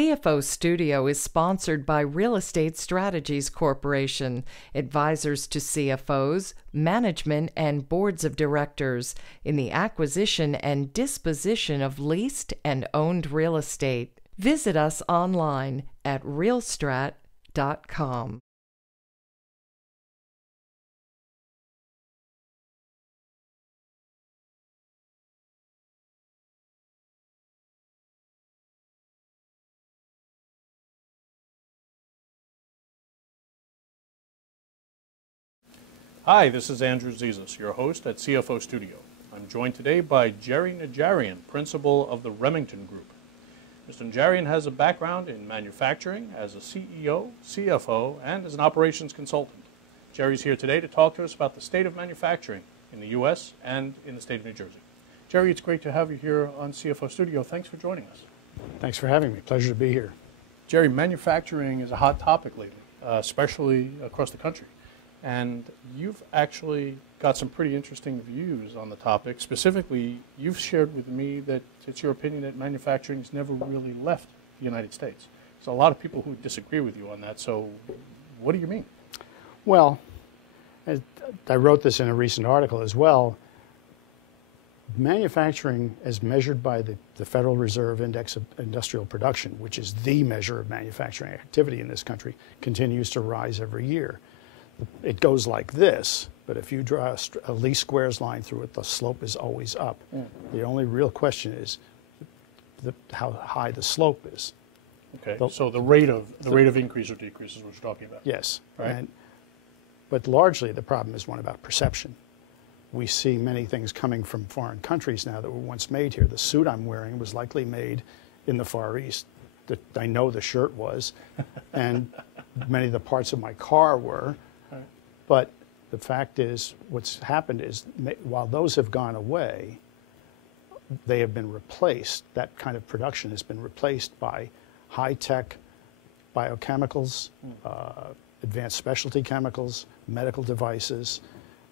CFO Studio is sponsored by Real Estate Strategies Corporation, advisors to CFOs, management, and boards of directors in the acquisition and disposition of leased and owned real estate. Visit us online at realstrat.com. Hi, this is Andrew Zezas, your host at CFO Studio. I'm joined today by Gerry Najarian, principal of the Remington Group. Mr. Najarian has a background in manufacturing as a CEO, CFO, and as an operations consultant. Gerry's here today to talk to us about the state of manufacturing in the U.S. and in the state of New Jersey. Gerry, it's great to have you here on CFO Studio. Thanks for joining us. Thanks for having me. Pleasure to be here. Gerry, manufacturing is a hot topic lately, especially across the country. And you've actually got some pretty interesting views on the topic. Specifically, you've shared with me that it's your opinion that manufacturing has never really left the United States. So a lot of people who disagree with you on that. So what do you mean? Well, I wrote this in a recent article as well. Manufacturing, as measured by the Federal Reserve Index of Industrial Production, which is the measure of manufacturing activity in this country, continues to rise every year. It goes like this, but if you draw a least squares line through it, the slope is always up. Yeah. The only real question is how high the slope is. Okay, so the rate of increase or decrease is what you're talking about. Yes, right. But largely the problem is one about perception. We see many things coming from foreign countries now that were once made here. The suit I'm wearing was likely made in the Far East. I know the shirt was, and many of the parts of my car were. But the fact is, what's happened is, while those have gone away, they have been replaced. That kind of production has been replaced by high-tech biochemicals, advanced specialty chemicals, medical devices,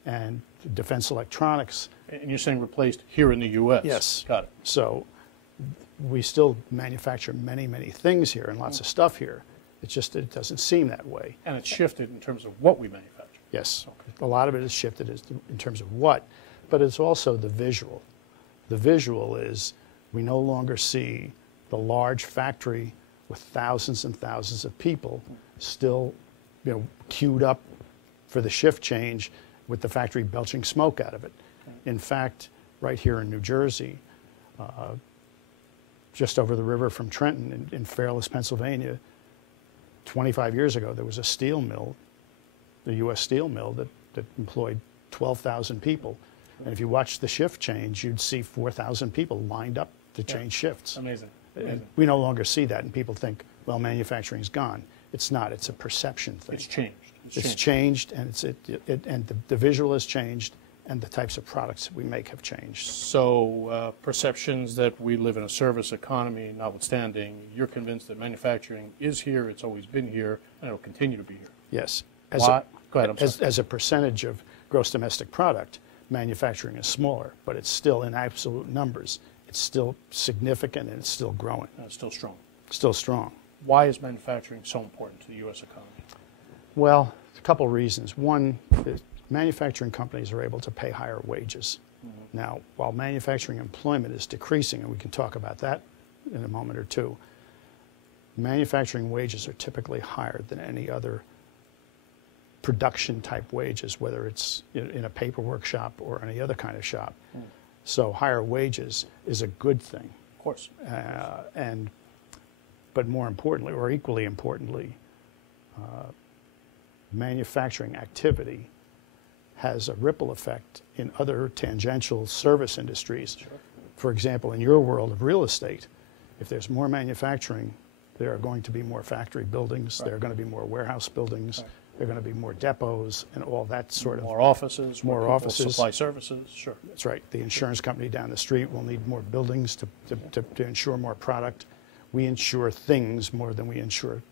and defense electronics. And you're saying replaced here in the U.S.? Yes. Got it. So we still manufacture many, many things here and lots of stuff here. It's just that it doesn't seem that way. And it's shifted in terms of what we manufacture. Yes, okay. A lot of it is shifted in terms of what, but it's also the visual. The visual is we no longer see the large factory with thousands and thousands of people still, queued up for the shift change with the factory belching smoke out of it. In fact, right here in New Jersey, just over the river from Trenton in Fairless, Pennsylvania, 25 years ago, there was a steel mill, the U.S. steel mill that employed 12,000 people. And if you watch the shift change, you'd see 4,000 people lined up to change shifts. Amazing. And we no longer see that, and people think, well, manufacturing's gone. It's not. It's a perception thing. It's changed. It's changed, and the visual has changed, and the types of products that we make have changed. So perceptions that we live in a service economy notwithstanding, you're convinced that manufacturing is here, it's always been here, and it'll continue to be here. Yes. Go ahead, I'm sorry. As a percentage of gross domestic product, manufacturing is smaller, but it's still in absolute numbers. It's still significant, and it's still growing. And it's still strong. Still strong. Why is manufacturing so important to the U.S. economy? Well, a couple of reasons. One, manufacturing companies are able to pay higher wages. Mm-hmm. Now, while manufacturing employment is decreasing, and we can talk about that in a moment or two, manufacturing wages are typically higher than any other production type wages, whether it's in a paper workshop or any other kind of shop. Mm. So higher wages is a good thing. Of course. But more importantly, or equally importantly, manufacturing activity has a ripple effect in other tangential service industries. Sure. For example, in your world of real estate, if there's more manufacturing, there are going to be more factory buildings, right. There are going to be more warehouse buildings, right. There are going to be more depots and all that sort of... More offices, more offices. Supply services, sure. That's right. The insurance company down the street will need more buildings to insure more product. We insure things more than we insure,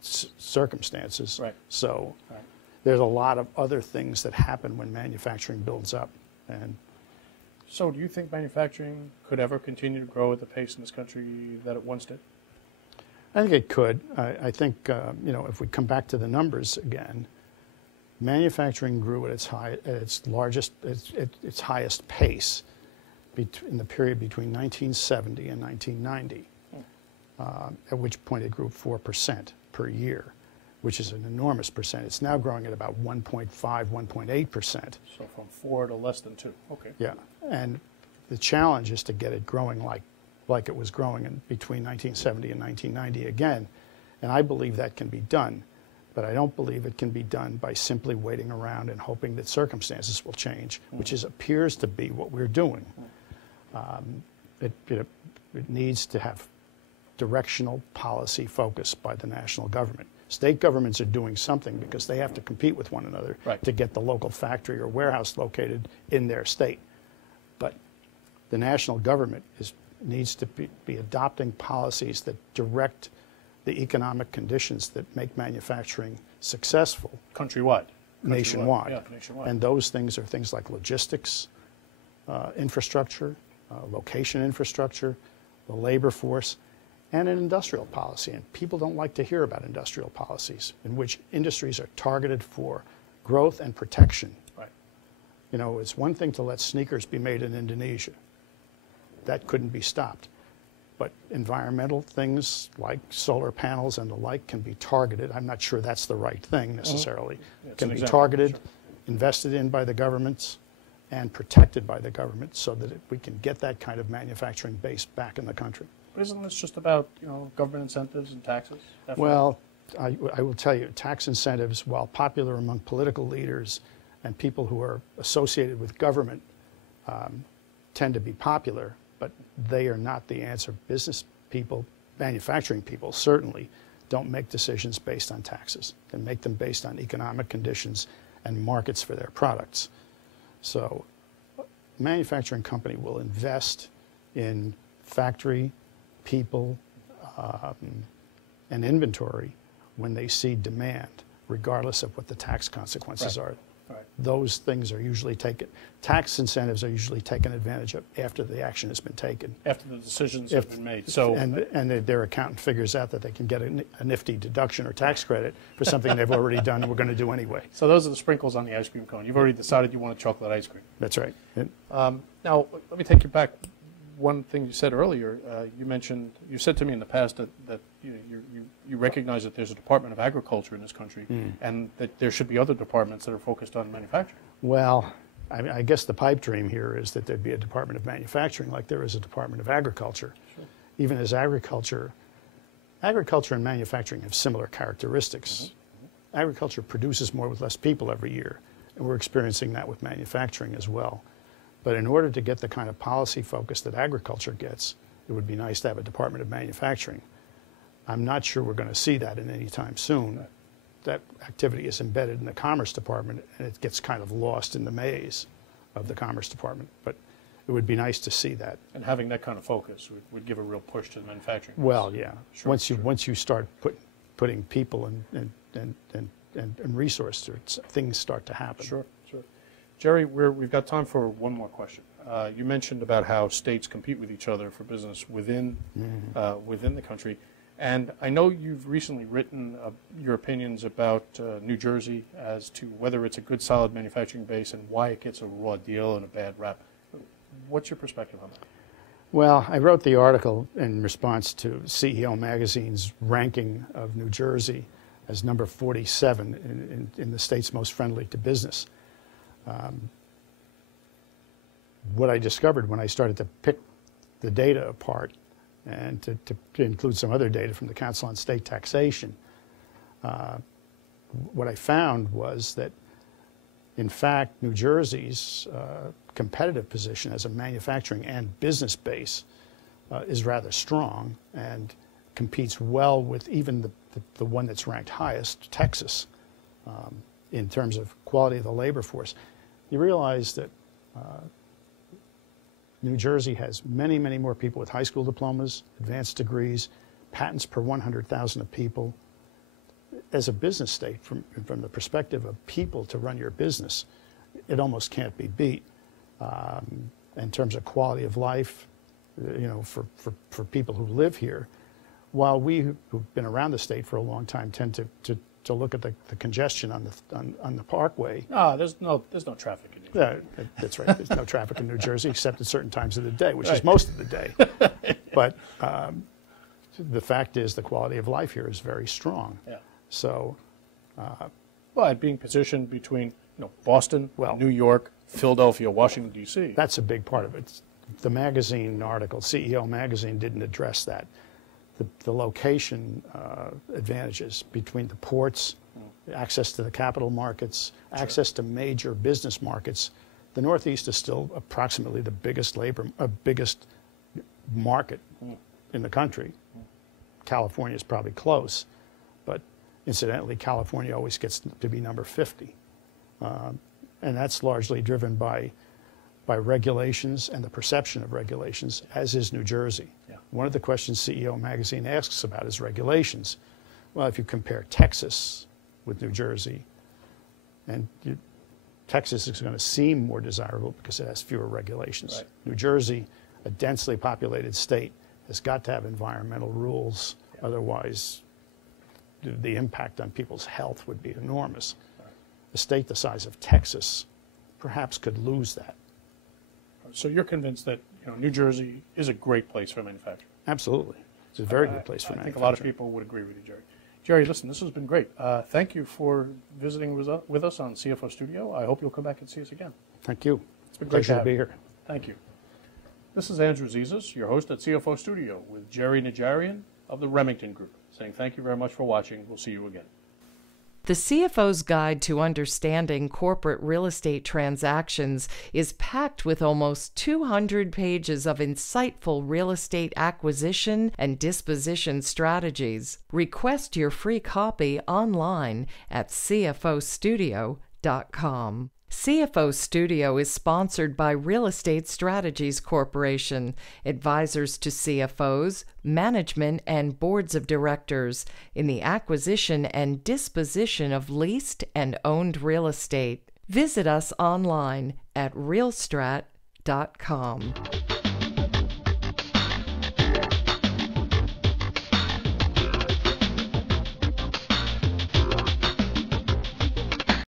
circumstances. Right. So there's a lot of other things that happen when manufacturing builds up. And so do you think manufacturing could ever continue to grow at the pace in this country that it once did? I think it could. I think, you know, if we come back to the numbers again, manufacturing grew at its highest pace in the period between 1970 and 1990, at which point it grew 4% per year, which is an enormous percent. It's now growing at about 1.5, 1.8%. So from 4 to less than 2. Okay. Yeah, and the challenge is to get it growing like it was growing between 1970 and 1990 again, and I believe that can be done. But I don't believe it can be done by simply waiting around and hoping that circumstances will change, which appears to be what we're doing. It needs to have directional policy focus by the national government. State governments are doing something because they have to compete with one another to get the local factory or warehouse located in their state. But the national government needs to be adopting policies that direct the economic conditions that make manufacturing successful. Countrywide. Nationwide. Yeah, nationwide. And those things are things like logistics, infrastructure, location infrastructure, the labor force, and an industrial policy. And people don't like to hear about industrial policies in which industries are targeted for growth and protection. Right. You know, it's one thing to let sneakers be made in Indonesia. That couldn't be stopped. But environmental things like solar panels and the like can be targeted. I'm not sure that's the right thing necessarily. Yeah, can be targeted, invested in by the governments, and protected by the government so that we can get that kind of manufacturing base back in the country. But isn't this just about, you know, government incentives and taxes? Definitely. Well, I will tell you, tax incentives, while popular among political leaders and people who are associated with government, tend to be popular, but they are not the answer. Business people, manufacturing people, certainly don't make decisions based on taxes. They make them based on economic conditions and markets for their products. So a manufacturing company will invest in factory, people, and inventory when they see demand, regardless of what the tax consequences are. Right. Those things are usually taken, tax incentives are usually taken advantage of after the action has been taken. After the decisions have been made. So, and their accountant figures out that they can get a nifty deduction or tax credit for something they've already done and we're going to do anyway. So those are the sprinkles on the ice cream cone. You've already decided you want a chocolate ice cream. That's right. Now, let me take you back. One thing you said earlier, you said to me in the past that you recognize that there's a Department of Agriculture in this country and that there should be other departments that are focused on manufacturing. Well, I guess the pipe dream here is that there'd be a Department of Manufacturing like there is a Department of Agriculture. Sure. Even as agriculture and manufacturing have similar characteristics. Agriculture produces more with less people every year, and we're experiencing that with manufacturing as well. But in order to get the kind of policy focus that agriculture gets, it would be nice to have a Department of Manufacturing. I'm not sure we're going to see that in any time soon. Right. That activity is embedded in the Commerce Department, and it gets kind of lost in the maze of the Commerce Department. But it would be nice to see that. And having that kind of focus would give a real push to the manufacturing. Well, yeah. Sure, once you start putting people and resources, things start to happen. Sure. Gerry, we've got time for one more question. You mentioned about how states compete with each other for business within the country. And I know you've recently written your opinions about New Jersey as to whether it's a good, solid manufacturing base and why it gets a raw deal and a bad rap. What's your perspective on that? Well, I wrote the article in response to CEO Magazine's ranking of New Jersey as number 47 in the states most friendly to business. What I discovered when I started to pick the data apart and to include some other data from the Council on State Taxation, what I found was that, in fact, New Jersey's competitive position as a manufacturing and business base is rather strong and competes well with even the one that's ranked highest, Texas, in terms of quality of the labor force. You realize that New Jersey has many, many more people with high school diplomas, advanced degrees, patents per 100,000 of people. As a business state, from the perspective of people to run your business, it almost can't be beat in terms of quality of life. You know, for people who live here, while we who've been around the state for a long time tend to look at the congestion on the Parkway. There's no traffic in New Jersey. Yeah, that's right. There's no traffic in New Jersey except at certain times of the day, which is most of the day. But the fact is the quality of life here is very strong. Yeah. So, well, being positioned between Boston, Well, New York, Philadelphia, Washington, D.C. that's a big part of it. The magazine article, CEO Magazine, didn't address that. The location advantages between the ports, access to the capital markets, access to major business markets. The Northeast is still approximately the biggest biggest market in the country. California is probably close, but incidentally, California always gets to be number 50. And that's largely driven by regulations and the perception of regulations, as is New Jersey. Yeah. One of the questions CEO Magazine asks about is regulations. Well, if you compare Texas with New Jersey, and Texas is going to seem more desirable because it has fewer regulations. Right. New Jersey, a densely populated state, has got to have environmental rules. Yeah. Otherwise, the impact on people's health would be enormous. Right. A state the size of Texas perhaps could lose that. So you're convinced that New Jersey is a great place for manufacturing? Absolutely. It's a very good place for manufacturing. I think a lot of people would agree with you, Gerry. Gerry, listen, this has been great. Thank you for visiting with us on CFO Studio. I hope you'll come back and see us again. Thank you. It's been great Pleasure to be here. Thank you. This is Andrew Zezas, your host at CFO Studio, with Gerry Najarian of the Remington Group, saying thank you very much for watching. We'll see you again. The CFO's Guide to Understanding Corporate Real Estate Transactions is packed with almost 200 pages of insightful real estate acquisition and disposition strategies. Request your free copy online at cfostudio.com. CFO Studio is sponsored by Real Estate Strategies Corporation, advisors to CFOs, management, and boards of directors in the acquisition and disposition of leased and owned real estate. Visit us online at realstrat.com.